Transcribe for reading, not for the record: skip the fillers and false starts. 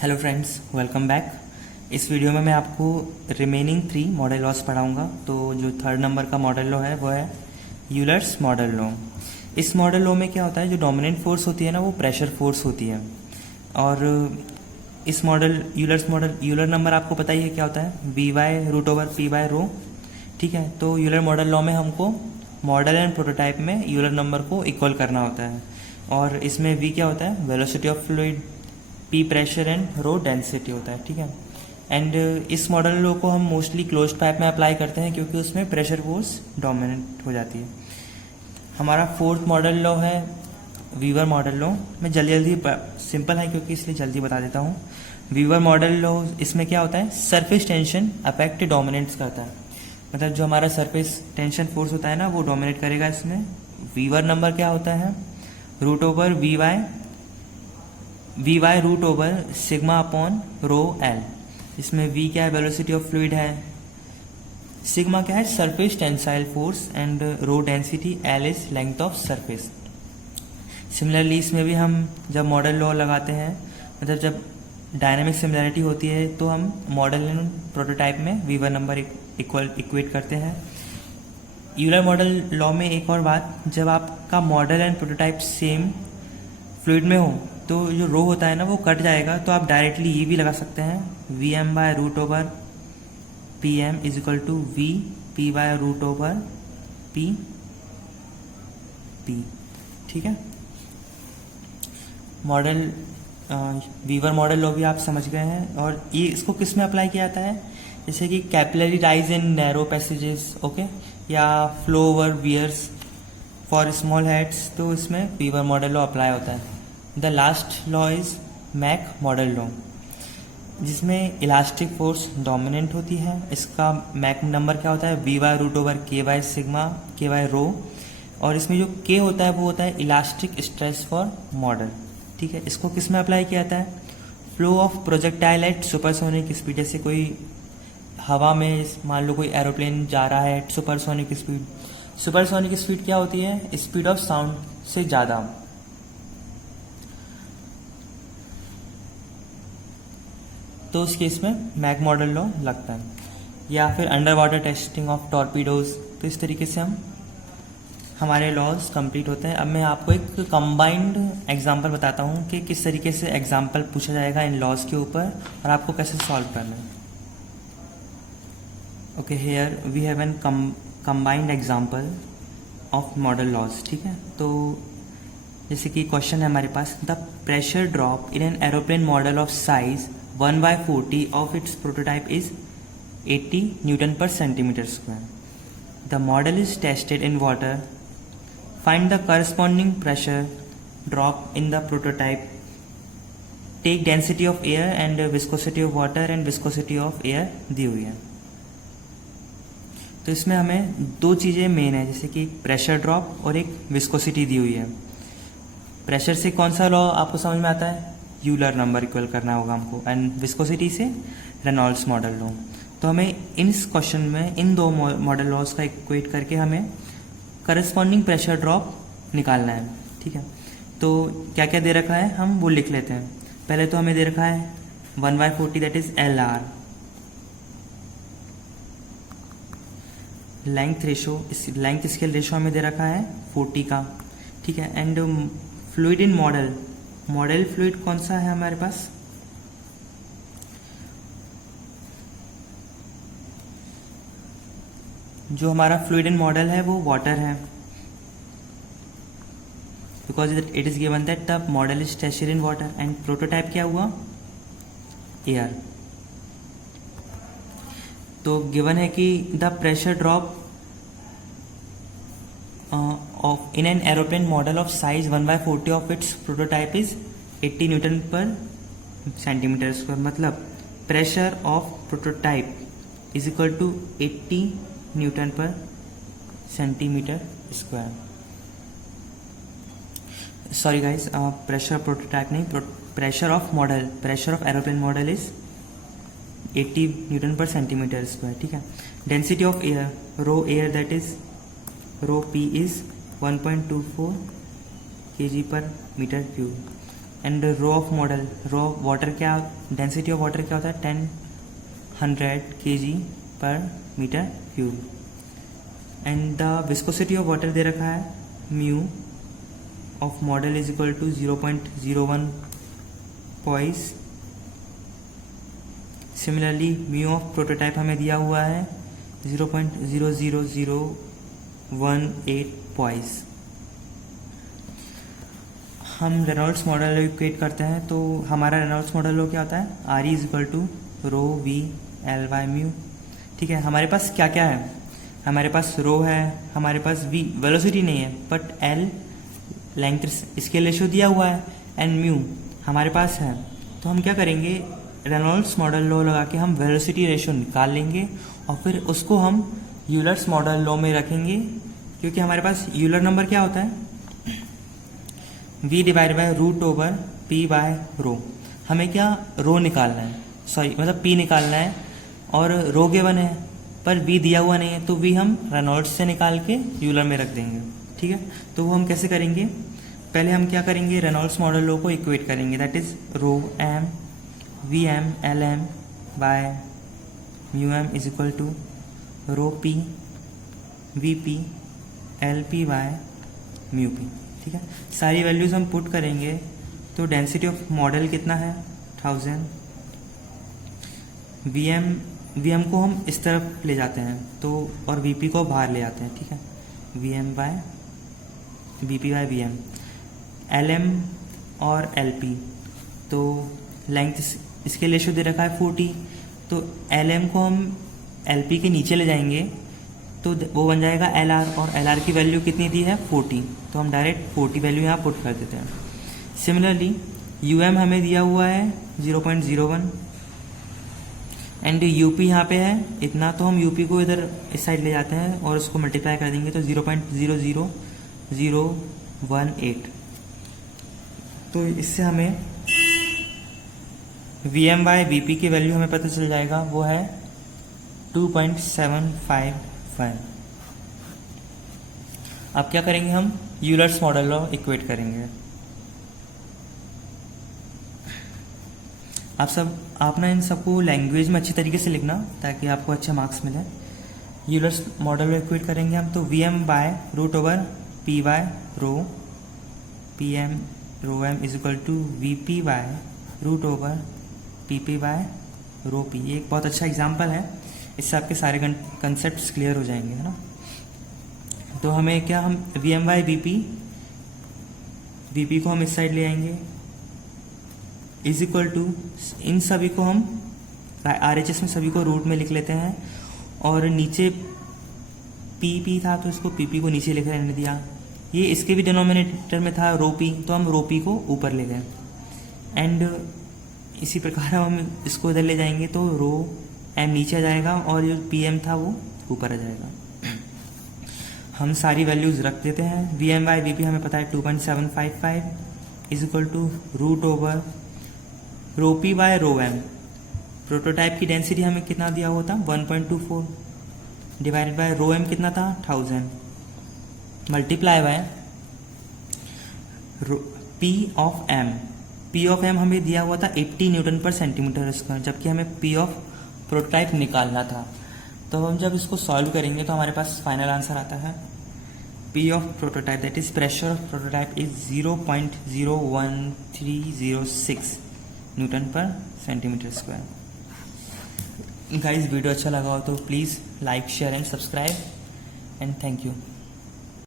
Hello friends, welcome back. इस video में मैं आपको रिमेनिंग 3 मॉडल लॉस पढ़ाऊंगा। तो जो थर्ड नंबर का मॉडल लॉ है वो है यूलर्स मॉडल लॉ। इस मॉडल लॉ में क्या होता है, जो डोमिनेंट फोर्स होती है ना वो प्रेशर फोर्स होती है। और इस यूलर नंबर आपको पता ही है क्या होता है, v/√p/ρ। ठीक है, तो यूलर मॉडल लॉ में हमको मॉडल एंड प्रोटोटाइप में यूलर नंबर को इक्वल करना होता है। और इसमें v क्या होता है, velocity of fluid, p pressure and rho density होता है। ठीक है, एंड इस मॉडल लॉ को हम मोस्टली क्लोज्ड पाइप में अप्लाई करते हैं क्योंकि उसमें प्रेशर फोर्स डोमिनेंट हो जाती है। हमारा फोर्थ मॉडल लॉ है वीवर मॉडल लॉ। मैं जल्दी सिंपल है क्योंकि इसलिए जल्दी बता देता हूँ। वीवर मॉडल लॉ, इसमें क्या होता है, सरफेस टेंशन अफेक्ट डोमिनेट्स करता है। मतलब जो हमारा सरफेस टेंशन फोर्स होता है ना वो डोमिनेट करेगा इसमें। वीवर नंबर क्या होता है, √σ/ρ इसमें v क्या है, वेलोसिटी ऑफ फ्लूइड है, सिग्मा क्या है, surface tensile force, and rho density l is length of surface. Similarly इसमें भी हम जब मॉडल लॉ लगाते हैं, मतलब जब डायनामिक सिमिलरिटी होती है तो हम मॉडल एंड प्रोटोटाइप में वीवर नंबर इक्वेट करते हैं। यूलर मॉडल लॉ में एक और बात, जब आपका model and prototype same fluid में हो तो जो रो होता है ना वो कट जाएगा, तो आप डायरेक्टली ये भी लगा सकते हैं, Vm/√Pm is equal to Vp/√P। ठीक है, वीवर मॉडल लॉ भी आप समझ गए हैं। और ये इसको किस में अप्लाई किया जाता है, जैसे कि capillary rise in narrow passages, okay, या flow over weirs for small heads, तो इसमें वीवर मॉडल लॉ अप्लाई होता है। The last law is Mach model law, जिसमें इलास्टिक फोर्स डोमिनेंट होती है। इसका मैक नंबर क्या होता है, v/√k/σ/k/ρ। और इसमें जो k होता है वो होता है इलास्टिक स्ट्रेस फॉर मॉडल। ठीक है, इसको किस में अप्लाई किया जाता है, flow of projectile eight supersonic speed. जैसे कोई हवा में, मान लो कोई एरोप्लेन जा रहा है at supersonic speed. Supersonic speed क्या होती है, स्पीड ऑफ साउंड से ज़्यादा। तो उस केस में मैक मॉडल लॉ लगता है। या फिर under water testing of torpedoes. तो इस तरीके से हमारे लॉज कंप्लीट होते हैं। अब मैं आपको एक कंबाइंड एग्जांपल बताता हूँ कि किस तरीके से एग्जांपल पूछा जाएगा इन लॉज के ऊपर और आपको कैसे सॉल्व करना है। Okay, here we have an combined example of model laws. ठीक है, तो जैसे कि क्वेश्चन है हमारे पास, the pressure drop in an aeroplane model of size 1/40 of its prototype is 80 Newton per centimeter square. The model is tested in water. Find the corresponding pressure drop in the prototype. Take density of air and viscosity of water and viscosity of air दी हुई है। तो इसमें हमें दो चीज़ें main है, जैसे कि प्रेशर ड्रॉप और एक विस्कोसिटी दी हुई है। प्रेशर से कौन सा लॉ आपको समझ में आता है, यूलर नंबर इक्वल करना होगा हमको, एंड विस्कोसिटी से रेनॉल्ड्स मॉडल लॉ। तो हमें इस क्वेश्चन में इन दो मॉडल लॉज का इक्वेट करके हमें करस्पॉन्डिंग प्रेशर ड्रॉप निकालना है। ठीक है, तो क्या क्या दे रखा है हम वो लिख लेते हैं। पहले तो हमें दे रखा है 1/40 that is LR, length scale ratio हमें दे रखा है 40 का। ठीक है, and fluid in model fluid कौन सा है हमारे पास, जो हमारा फ्लूइड इन मॉडल है वो वाटर है, because it is given that the model is tested in water. And prototype क्या हुआ, एयर। तो गिवन है कि the pressure drop of in an aeroplane model of size 1/40 of its prototype is 80 Newton per centimeter square। मतलब pressure of prototype is equal to 80 newton per centimetre square. Sorry guys, pressure prototype नहीं, pressure of aeroplane model is 80 newton per centimetre square. ठीक है, density of air, rho air that is rho P is 1.24 kg per meter cube। And rho of model, rho water क्या, density of water क्या होता है 100 kg per metre cube. And the viscosity of water दे रखा है mu of model is equal to 0.01 poise. Similarly mu of prototype हमें दिया हुआ है 0.00018 पॉइस। हम रेनॉल्ड्स मॉडल इक्वेट करते हैं तो हमारा रेनॉल्ड्स मॉडल लो क्या होता है R E is equal to rho V L by mu. ठीक है, हमारे पास क्या क्या है, हमारे पास रो है, हमारे पास वी वेलोसिटी नहीं है बट एल लेंथ इसके रेशियो दिया हुआ है एंड म्यू हमारे पास है। तो हम क्या करेंगे, रेनॉल्ड्स मॉडल लॉ लगा के हम वेलोसिटी रेशियो निकाल लेंगे और फिर उसको हम यूलर्स मॉडल लॉ में रखेंगे, क्योंकि हमारे पास यूलर नंबर क्या होता है v divide by root over p by rho. हमें क्या रो निकालना है, सॉरी मतलब p निकालना है और रो गिवन है पर v दिया हुआ नहीं है, तो v हम रेनॉल्ड्स से निकाल के यूलर में रख देंगे। ठीक है, तो वो हम कैसे करेंगे, पहले हम क्या करेंगे रेनॉल्ड्स मॉडल लॉ को इक्वेट करेंगे, that is rho M V M L M by mu M is equal to rho P V P L P by mu P. ठीक है, सारी वैल्यूज हम पुट करेंगे तो डेंसिटी ऑफ मॉडल कितना है 1000। वी एम को हम इस तरफ ले जाते हैं तो और वी पी को बाहर ले आते हैं। ठीक है, V M by V P by V M, L M और एल पी तो लेंथ इसके रेशियो दे रखा है 40, तो एल एम को हम एल पी के नीचे ले जाएंगे तो वो बन जाएगा एल आर, और एल आर की वैल्यू कितनी दी है 40, तो हम डायरेक्ट 40 वैल्यू यहाँ पुट कर देते हैं। सिमिलरली यू एम हमें दिया हुआ है 0.01 एंड यू पी यहाँ पे है इतना, तो हम यू पी को इधर इस साइड ले जाते हैं और उसको मल्टीप्लाई कर देंगे तो 0.00018। तो इससे हमें V M by V P की वैल्यू हमें पता चल जाएगा, वो है 2.755। अब क्या करेंगे, हम यूलर्स मॉडल लॉ इक्वेट करेंगे। आप ना इन सबको लैंग्वेज में अच्छी तरीके से लिखना ताकि आपको अच्छे मार्क्स मिले। यूलर्स मॉडल लॉ इक्वेट करेंगे हम तो V M by root over P by rho P M rho M is equal to V P by root over P P by rho P. ये एक बहुत अच्छा एग्जाम्पल है, इससे आपके सारे कंसेप्ट क्लियर हो जाएंगे, है ना। तो हमें क्या, हम V M by V P को हम इस साइड ले आएंगे इज इक्वल टू, इन सभी को हम आर एच एस में सभी को रूट में लिख लेते हैं और नीचे पी था तो इसको पी को नीचे लिख रहने दिया। ये इसके भी डिनोमिनेटर में था रो पी, तो हम रो पी को ऊपर ले गए एंड इसी प्रकार हम इसको इधर ले जाएंगे तो रो एम नीचे आ जाएगा और जो पी एम था वो ऊपर आ जाएगा। हम सारी वैल्यूज रख देते हैं। V M by V P हमें पता है 2.755 is equal to root over rho P by rho M. Prototype की डेंसिटी हमें कितना दिया हुआ था 1.24 डिवाइडेड बाय रो एम कितना था 1000 multiply by P of M. P of M हमें दिया हुआ था 80 न्यूटन पर सेंटीमीटर स्क्वायर, जबकि हमें पी ऑफ प्रोटोटाइप निकालना था। तो हम जब इसको सॉल्व करेंगे तो हमारे पास फाइनल आंसर आता है P of prototype that is pressure of prototype is 0.01306 Newton per centimetre square. Guys video अच्छा लगा हो तो please like share and subscribe and thank you.